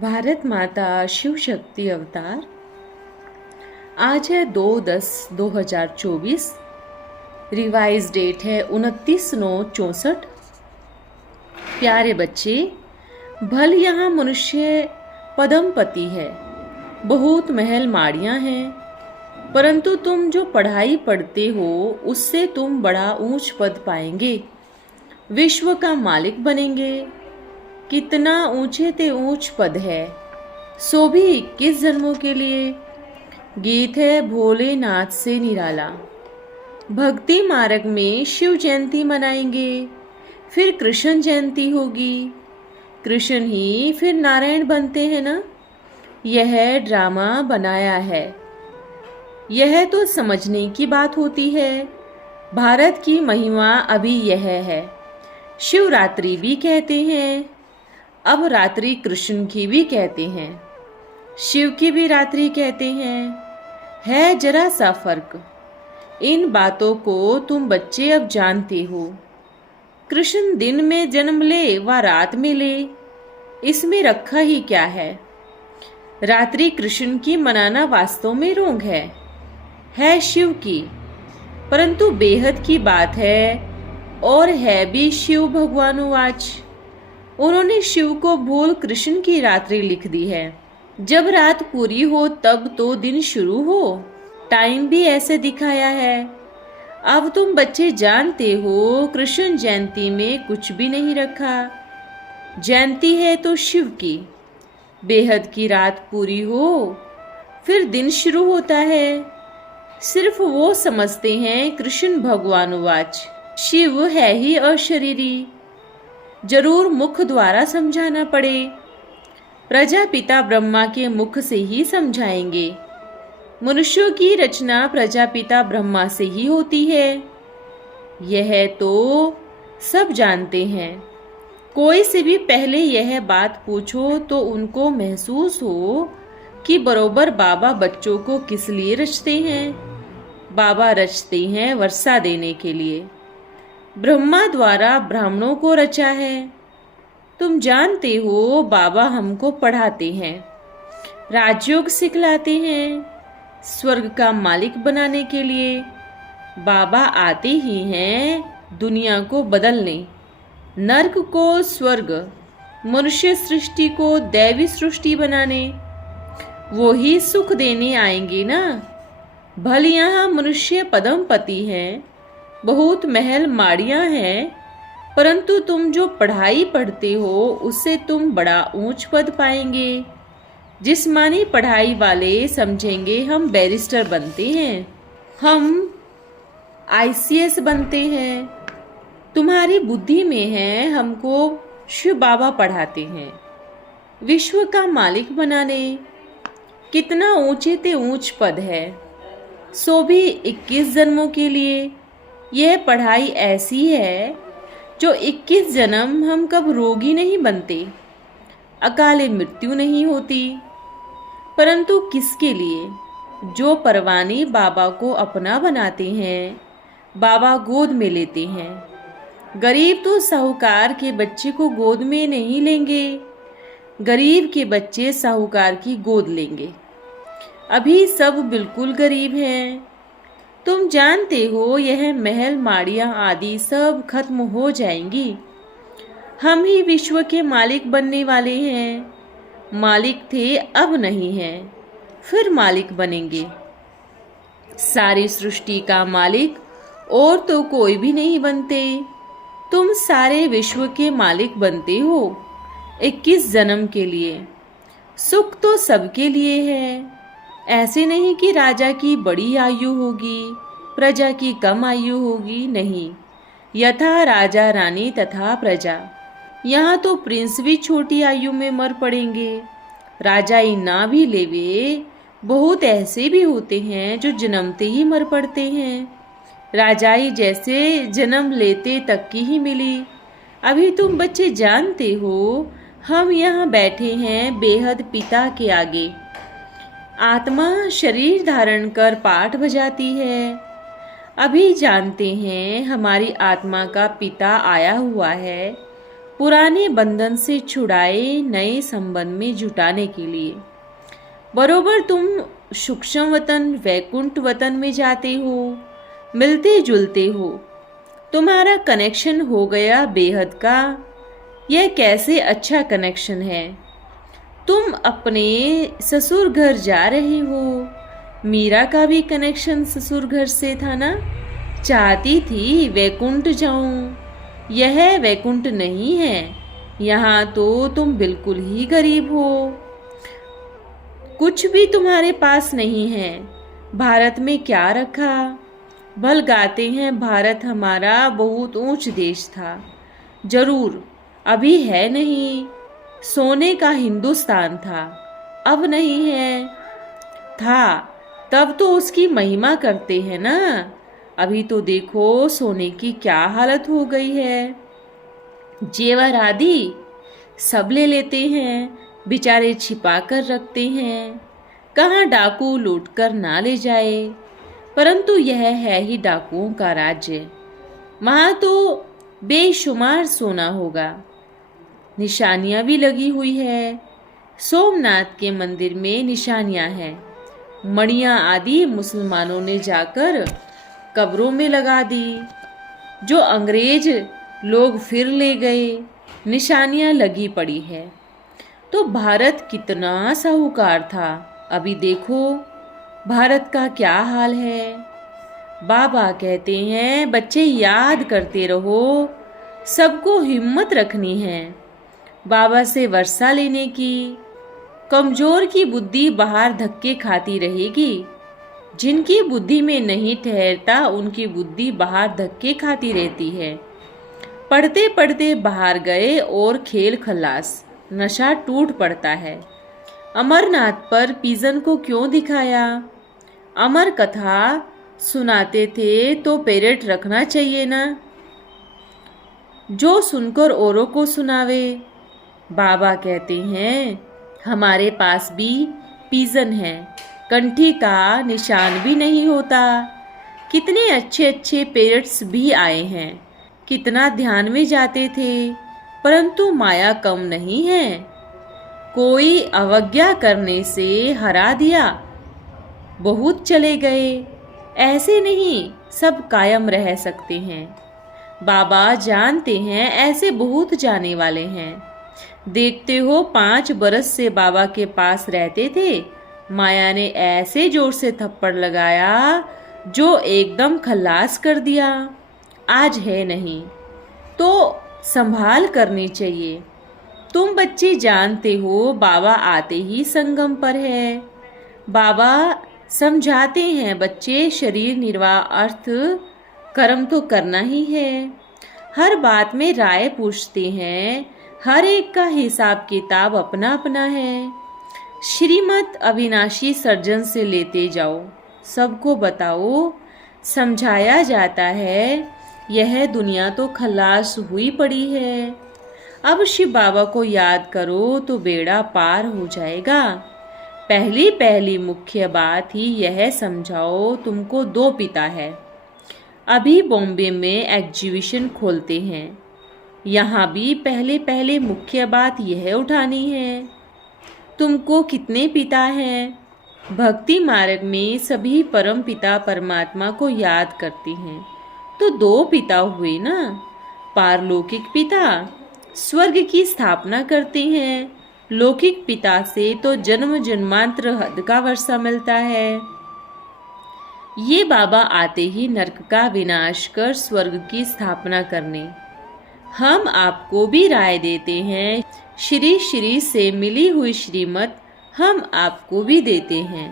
भारत माता शिव शक्ति अवतार। आज है 2/10/2024। रिवाइज डेट है 29/9/64। प्यारे बच्चे, भल यहाँ मनुष्य पदमपति है, बहुत महल माड़ियाँ हैं, परंतु तुम जो पढ़ाई पढ़ते हो उससे तुम बड़ा ऊंच पद पाएंगे, विश्व का मालिक बनेंगे। कितना ऊंचे ते ऊंच पद है, सो भी 21 जन्मों के लिए। गीत है भोलेनाथ से निराला। भक्ति मार्ग में शिव जयंती मनाएंगे, फिर कृष्ण जयंती होगी। कृष्ण ही फिर नारायण बनते हैं ना। यह ड्रामा बनाया है, यह तो समझने की बात होती है। भारत की महिमा अभी यह है। शिवरात्रि भी कहते हैं, अब रात्रि कृष्ण की भी कहते हैं, शिव की भी रात्रि कहते हैं। है जरा सा फर्क, इन बातों को तुम बच्चे अब जानते हो। कृष्ण दिन में जन्म ले व रात में ले, इसमें रखा ही क्या है। रात्रि कृष्ण की मनाना वास्तव में रोंग है शिव की, परंतु बेहद की बात है और है भी शिव भगवानुवाच। उन्होंने शिव को भूल कृष्ण की रात्रि लिख दी है। जब रात पूरी हो तब तो दिन शुरू हो, टाइम भी ऐसे दिखाया है। अब तुम बच्चे जानते हो कृष्ण जयंती में कुछ भी नहीं रखा। जयंती है तो शिव की, बेहद की रात पूरी हो फिर दिन शुरू होता है। सिर्फ वो समझते हैं कृष्ण भगवानुवाच, शिव है ही अशरीरी। जरूर मुख द्वारा समझाना पड़े, प्रजापिता ब्रह्मा के मुख से ही समझाएंगे। मनुष्यों की रचना प्रजापिता ब्रह्मा से ही होती है, यह तो सब जानते हैं। कोई से भी पहले यह बात पूछो तो उनको महसूस हो कि बरोबर बाबा बच्चों को किस लिए रचते हैं। बाबा रचते हैं वर्षा देने के लिए। ब्रह्मा द्वारा ब्राह्मणों को रचा है। तुम जानते हो बाबा हमको पढ़ाते हैं, राजयोग सिखलाते हैं, स्वर्ग का मालिक बनाने के लिए। बाबा आते ही हैं दुनिया को बदलने, नर्क को स्वर्ग, मनुष्य सृष्टि को दैवी सृष्टि बनाने। वो ही सुख देने आएंगे ना। भल यहाँ मनुष्य पदमपति हैं, बहुत महल माड़ियाँ हैं, परंतु तुम जो पढ़ाई पढ़ते हो उससे तुम बड़ा ऊंच पद पाएंगे। जिस्मानी पढ़ाई वाले समझेंगे हम बैरिस्टर बनते हैं, हम ICS बनते हैं। तुम्हारी बुद्धि में है हमको शिव बाबा पढ़ाते हैं, विश्व का मालिक बनाने। कितना ऊंचे ते ऊंच पद है, सो भी 21 जन्मों के लिए। यह पढ़ाई ऐसी है जो 21 जन्म हम कब रोगी नहीं बनते, अकाले मृत्यु नहीं होती। परंतु किसके लिए? जो परवानी बाबा को अपना बनाते हैं, बाबा गोद में लेते हैं। गरीब तो साहूकार के बच्चे को गोद में नहीं लेंगे, गरीब के बच्चे साहूकार की गोद लेंगे। अभी सब बिल्कुल गरीब हैं। तुम जानते हो यह महल माड़ियाँ आदि सब खत्म हो जाएंगी। हम ही विश्व के मालिक बनने वाले हैं। मालिक थे अब नहीं हैं, फिर मालिक बनेंगे। सारी सृष्टि का मालिक और तो कोई भी नहीं बनते। तुम सारे विश्व के मालिक बनते हो 21 जन्म के लिए। सुख तो सबके लिए है। ऐसे नहीं कि राजा की बड़ी आयु होगी, प्रजा की कम आयु होगी, नहीं। यथा राजा रानी तथा प्रजा। यहाँ तो प्रिंस भी छोटी आयु में मर पड़ेंगे। राजाई ना भी लेवे, बहुत ऐसे भी होते हैं जो जन्मते ही मर पड़ते हैं। राजाई जैसे जन्म लेते तक की ही मिली। अभी तुम बच्चे जानते हो हम यहाँ बैठे हैं बेहद पिता के आगे। आत्मा शरीर धारण कर पाठ बजाती है। अभी जानते हैं हमारी आत्मा का पिता आया हुआ है पुराने बंधन से छुड़ाए नए संबंध में जुटाने के लिए। बरोबर तुम सूक्ष्म वतन वैकुंठ वतन में जाते हो, मिलते जुलते हो, तुम्हारा कनेक्शन हो गया बेहद का। यह कैसे अच्छा कनेक्शन है। तुम अपने ससुर घर जा रहे हो। मीरा का भी कनेक्शन ससुर घर से था ना। चाहती थी वैकुंठ जाऊं। यह वैकुंठ नहीं है। यहाँ तो तुम बिल्कुल ही गरीब हो, कुछ भी तुम्हारे पास नहीं है। भारत में क्या रखा। भल गाते हैं भारत हमारा बहुत ऊंच देश था। जरूर, अभी है नहीं। सोने का हिंदुस्तान था, अब नहीं है। था तब तो उसकी महिमा करते हैं ना। अभी तो देखो सोने की क्या हालत हो गई है। जेवर आदि सब ले लेते हैं, बेचारे छिपा कर रखते हैं, कहाँ डाकू लूट कर ना ले जाए। परंतु यह है ही डाकुओं का राज्य। वहां तो बेशुमार सोना होगा। निशानियां भी लगी हुई है। सोमनाथ के मंदिर में निशानियां हैं। मणियां आदि मुसलमानों ने जाकर कब्रों में लगा दी, जो अंग्रेज लोग फिर ले गए। निशानियां लगी पड़ी है। तो भारत कितना साहूकार था। अभी देखो भारत का क्या हाल है। बाबा कहते हैं बच्चे याद करते रहो, सबको हिम्मत रखनी है बाबा से वर्षा लेने की। कमजोर की बुद्धि बाहर धक्के खाती रहेगी। जिनकी बुद्धि में नहीं ठहरता उनकी बुद्धि बाहर धक्के खाती रहती है। पढ़ते पढ़ते बाहर गए और खेल खल्लास, नशा टूट पड़ता है। अमरनाथ पर पिजन को क्यों दिखाया। अमर कथा सुनाते थे तो पेरेट रखना चाहिए ना, जो सुनकर औरों को सुनावे। बाबा कहते हैं हमारे पास भी पिजन है, कंठी का निशान भी नहीं होता। कितने अच्छे अच्छे पेरेट्स भी आए हैं, कितना ध्यान में जाते थे, परंतु माया कम नहीं है। कोई अवज्ञा करने से हरा दिया, बहुत चले गए। ऐसे नहीं सब कायम रह सकते हैं। बाबा जानते हैं ऐसे बहुत जाने वाले हैं। देखते हो 5 बरस से बाबा के पास रहते थे। माया ने ऐसे जोर से थप्पड़ लगाया जो एकदम खल्लास कर दिया। आज है नहीं तो संभाल करनी चाहिए। तुम बच्चे जानते हो बाबा आते ही संगम पर है। बाबा समझाते हैं बच्चे शरीर निर्वाह अर्थ कर्म तो करना ही है। हर बात में राय पूछते हैं। हर एक का हिसाब किताब अपना अपना है। श्रीमत अविनाशी सर्जन से लेते जाओ, सबको बताओ, समझाया जाता है। यह दुनिया तो खल्लास हुई पड़ी है। अब शिव बाबा को याद करो तो बेड़ा पार हो जाएगा। पहली पहली मुख्य बात ही यह समझाओ तुमको 2 पिता है। अभी बॉम्बे में एग्जीबिशन खोलते हैं। यहाँ भी पहले पहले मुख्य बात यह उठानी है, तुमको कितने पिता हैं। भक्ति मार्ग में सभी परम पिता परमात्मा को याद करते हैं तो 2 पिता हुए ना। पारलौकिक पिता स्वर्ग की स्थापना करते हैं। लौकिक पिता से तो जन्म जन्मांतर हद का वर्षा मिलता है। ये बाबा आते ही नरक का विनाश कर स्वर्ग की स्थापना करने। हम आपको भी राय देते हैं। श्री श्री से मिली हुई श्रीमत हम आपको भी देते हैं।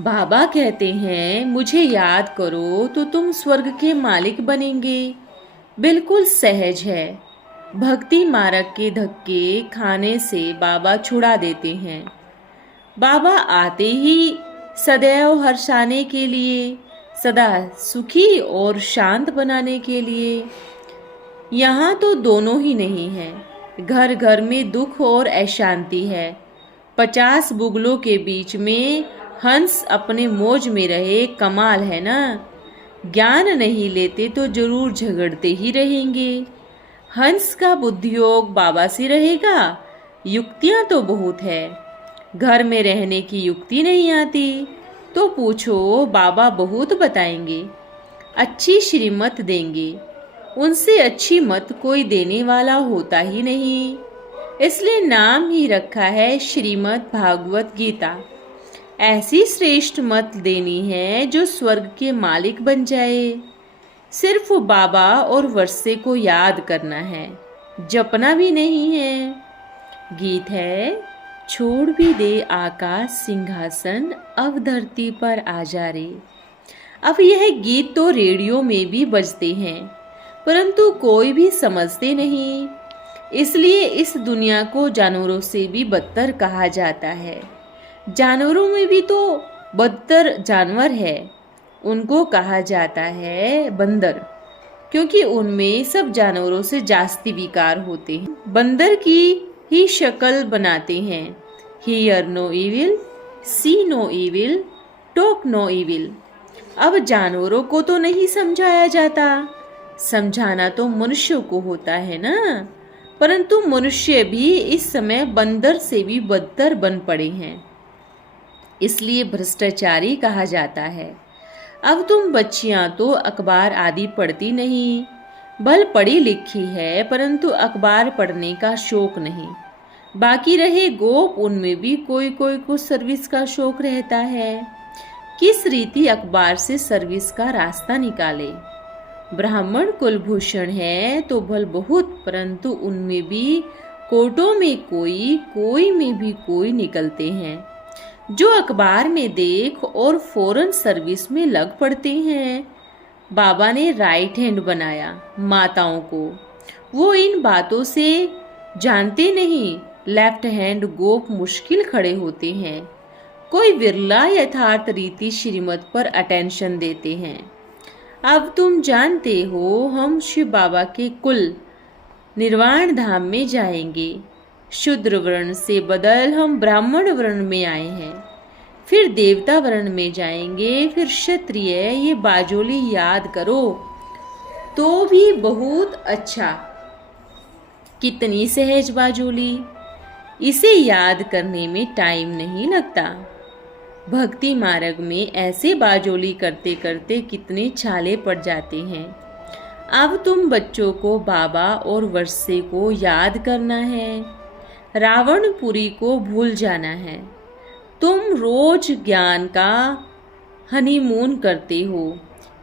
बाबा कहते हैं मुझे याद करो तो तुम स्वर्ग के मालिक बनेंगे। बिल्कुल सहज है। भक्ति मार्ग के धक्के खाने से बाबा छुड़ा देते हैं। बाबा आते ही सदैव हर्षाने के लिए, सदा सुखी और शांत बनाने के लिए। यहाँ तो दोनों ही नहीं है। घर घर में दुख और अशांति है। 50 बुगलों के बीच में हंस अपने मौज में रहे, कमाल है ना। ज्ञान नहीं लेते तो जरूर झगड़ते ही रहेंगे। हंस का बुद्धियोग बाबा से रहेगा, युक्तियां तो बहुत है, घर में रहने की युक्ति नहीं आती तो पूछो, बाबा बहुत बताएंगे, अच्छी श्रीमत देंगे। उनसे अच्छी मत कोई देने वाला होता ही नहीं, इसलिए नाम ही रखा है श्रीमद् भागवत गीता। ऐसी श्रेष्ठ मत देनी है जो स्वर्ग के मालिक बन जाए। सिर्फ बाबा और वर्षे को याद करना है, जपना भी नहीं है। गीत है, छोड़ भी दे आकाश सिंहासन, अब धरती पर आ जा रे। अब यह गीत तो रेडियो में भी बजते हैं, परंतु कोई भी समझते नहीं, इसलिए इस दुनिया को जानवरों से भी बदतर कहा जाता है। जानवरों में भी तो बदतर जानवर है, उनको कहा जाता है बंदर, क्योंकि उनमें सब जानवरों से जास्ती विकार होते हैं। बंदर की ही शक्ल बनाते हैं, hear no evil, see no evil, talk no evil. अब जानवरों को तो नहीं समझाया जाता, समझाना तो मनुष्यों को होता है ना, परंतु मनुष्य भी इस समय बंदर से भी बदतर बन पड़े हैं, इसलिए भ्रष्टाचारी कहा जाता है। अब तुम बच्चियां तो अखबार आदि पढ़ती नहीं, भल पढ़ी लिखी है, परंतु अखबार पढ़ने का शौक नहीं। बाकी रहे गोप, उनमें भी कोई कोई को सर्विस का शौक रहता है। किस रीति अखबार से सर्विस का रास्ता निकाले। ब्राह्मण कुलभूषण है तो भल बहुत, परंतु उनमें भी कोटों में कोई, कोई में भी कोई निकलते हैं, जो अखबार में देख और फौरन सर्विस में लग पड़ते हैं। बाबा ने राइट हैंड बनाया माताओं को, वो इन बातों से जानते नहीं। लेफ्ट हैंड गोप मुश्किल खड़े होते हैं, कोई विरला यथार्थ रीति श्रीमत पर अटेंशन देते हैं। अब तुम जानते हो, हम शिव बाबा के कुल निर्वाण धाम में जाएंगे। शूद्र वर्ण से बदल हम ब्राह्मण वर्ण में आए हैं, फिर देवता वर्ण में जाएंगे, फिर क्षत्रिय। ये बाजोली याद करो तो भी बहुत अच्छा। कितनी सहज बाजोली, इसे याद करने में टाइम नहीं लगता। भक्ति मार्ग में ऐसे बाजोली करते करते कितने छाले पड़ जाते हैं। अब तुम बच्चों को बाबा और वर्षे को याद करना है, रावणपुरी को भूल जाना है। तुम रोज ज्ञान का हनीमून करते हो,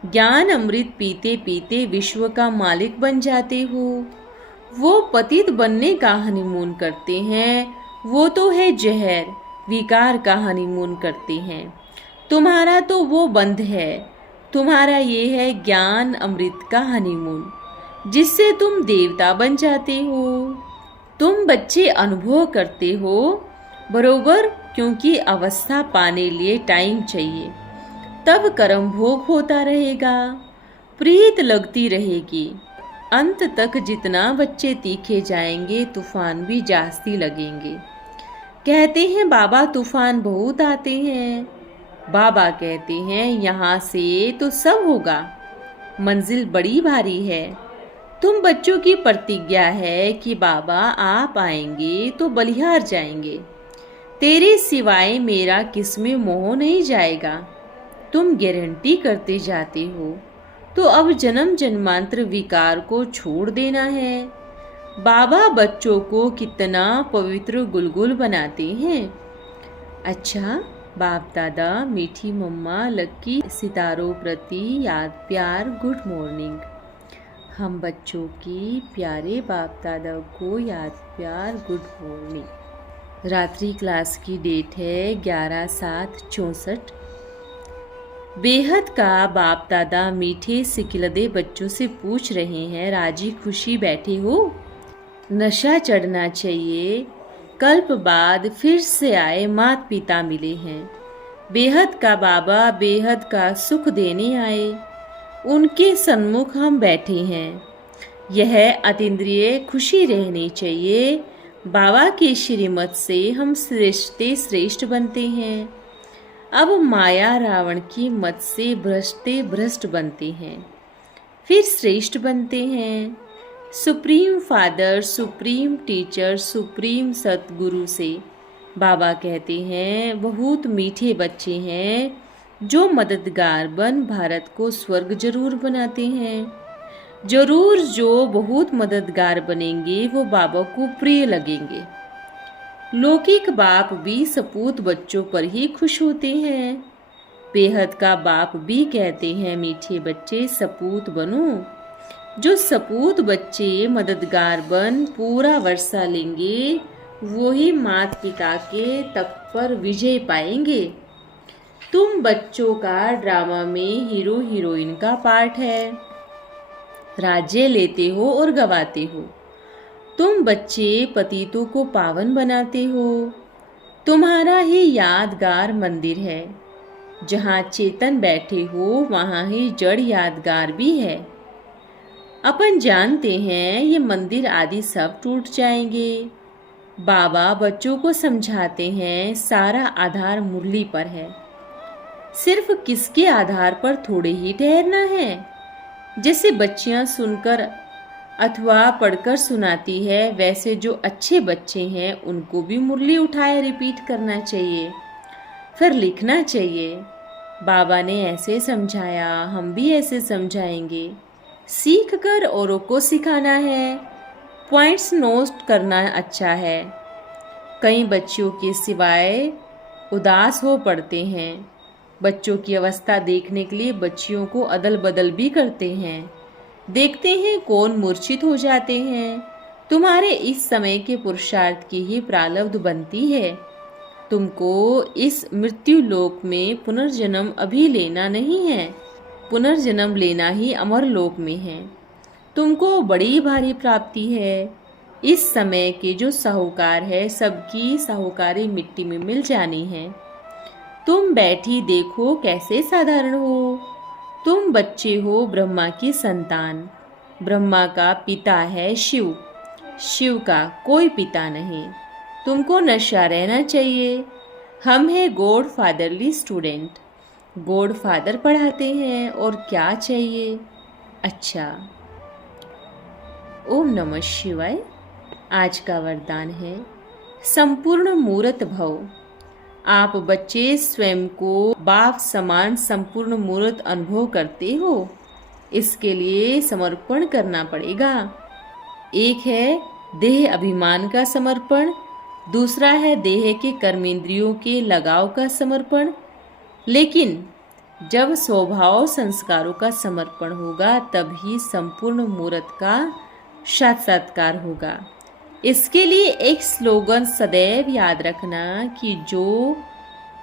ज्ञान अमृत पीते पीते विश्व का मालिक बन जाते हो। वो पतित बनने का हनीमून करते हैं, वो तो है जहर, विकार का हनीमून करते हैं। तुम्हारा तो वो बंद है, तुम्हारा ये है ज्ञान अमृत का हनीमून, जिससे तुम देवता बन जाते हो। तुम बच्चे अनुभव करते हो बरोबर, क्योंकि अवस्था पाने लिए टाइम चाहिए, तब कर्म भोग होता रहेगा, प्रीत लगती रहेगी। अंत तक जितना बच्चे तीखे जाएंगे, तूफान भी जास्ती लगेंगे। कहते हैं बाबा तूफान बहुत आते हैं, बाबा कहते हैं यहाँ से तो सब होगा, मंजिल बड़ी भारी है। तुम बच्चों की प्रतिज्ञा है कि बाबा आप आएंगे तो बलिहार जाएंगे, तेरे सिवाय मेरा किसमें मोह नहीं जाएगा। तुम गारंटी करते जाते हो, तो अब जन्म जन्मांतर विकार को छोड़ देना है। बाबा बच्चों को कितना पवित्र गुलगुल बनाते हैं। अच्छा, बाप दादा, मीठी मम्मा, लक्की सितारों प्रति याद प्यार, गुड मॉर्निंग। हम बच्चों की प्यारे बाप दादा को याद प्यार, गुड मॉर्निंग। रात्रि क्लास की डेट है 11/7/64। बेहद का बाप दादा मीठे सिकिलदे बच्चों से पूछ रहे हैं, राजी खुशी बैठे हो? नशा चढ़ना चाहिए, कल्प बाद फिर से आए माता पिता मिले हैं। बेहद का बाबा बेहद का सुख देने आए, उनके सन्मुख हम बैठे हैं। यह अतीन्द्रिय खुशी रहनी चाहिए। बाबा की श्रीमत से हम श्रेष्ठ बनते हैं। अब माया रावण की मत से भ्रष्टे भ्रष्ट बनते हैं, फिर श्रेष्ठ बनते हैं। Supreme father, supreme teacher, supreme सतगुरु से बाबा कहते हैं बहुत मीठे बच्चे हैं जो मददगार बन भारत को स्वर्ग जरूर बनाते हैं। जरूर जो बहुत मददगार बनेंगे वो बाबा को प्रिय लगेंगे। लौकिक बाप भी सपूत बच्चों पर ही खुश होते हैं। बेहद का बाप भी कहते हैं मीठे बच्चे सपूत बनो। जो सपूत बच्चे मददगार बन पूरा वर्षा लेंगे वो ही माता पिता के तख्त पर विजय पाएंगे। तुम बच्चों का ड्रामा में हीरो हीरोइन का पार्ट है, राज्य लेते हो और गवाते हो। तुम बच्चे पतितों को पावन बनाते हो। तुम्हारा ही यादगार मंदिर है, जहाँ चेतन बैठे हो वहाँ ही जड़ यादगार भी है। अपन जानते हैं ये मंदिर आदि सब टूट जाएंगे। बाबा बच्चों को समझाते हैं सारा आधार मुरली पर है, सिर्फ किसके आधार पर थोड़े ही ठहरना है। जैसे बच्चियां सुनकर अथवा पढ़कर सुनाती है वैसे जो अच्छे बच्चे हैं उनको भी मुरली उठाए रिपीट करना चाहिए, फिर लिखना चाहिए। बाबा ने ऐसे समझाया, हम भी ऐसे समझाएंगे। सीख कर औरों को सिखाना है, पॉइंट्स नोट करना अच्छा है। कई बच्चों के सिवाय उदास हो पड़ते हैं। बच्चों की अवस्था देखने के लिए बच्चियों को अदल बदल भी करते हैं। देखते हैं कौन मूर्छित हो जाते हैं। तुम्हारे इस समय के पुरुषार्थ की ही प्रारब्ध बनती है। तुमको इस मृत्यु लोक में पुनर्जन्म अभी लेना नहीं है, पुनर्जन्म लेना ही अमर लोक में है। तुमको बड़ी भारी प्राप्ति है। इस समय के जो साहूकार है सबकी साहूकारी मिट्टी में मिल जानी है। तुम बैठी देखो कैसे साधारण हो। तुम बच्चे हो ब्रह्मा की संतान। ब्रह्मा का पिता है शिव, शिव का कोई पिता नहीं। तुमको नशा रहना चाहिए। हम हैं God fatherly student. God father पढ़ाते हैं और क्या चाहिए। अच्छा, ओम नमः शिवाय। आज का वरदान है संपूर्ण मूर्त भव। आप बच्चे स्वयं को बाप समान संपूर्ण मूर्त अनुभव करते हो। इसके लिए समर्पण करना पड़ेगा। एक है देह अभिमान का समर्पण, दूसरा है देह के कर्मेंद्रियों के लगाव का समर्पण। लेकिन जब स्वभाव संस्कारों का समर्पण होगा तभी संपूर्ण मूर्त का साक्षात्कार होगा। इसके लिए एक स्लोगन सदैव याद रखना कि जो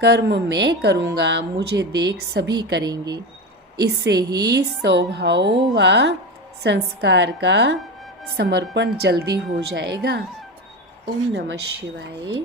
कर्म मैं करूँगा मुझे देख सभी करेंगे। इससे ही स्वभाव व संस्कार का समर्पण जल्दी हो जाएगा। ओम नमः शिवाय।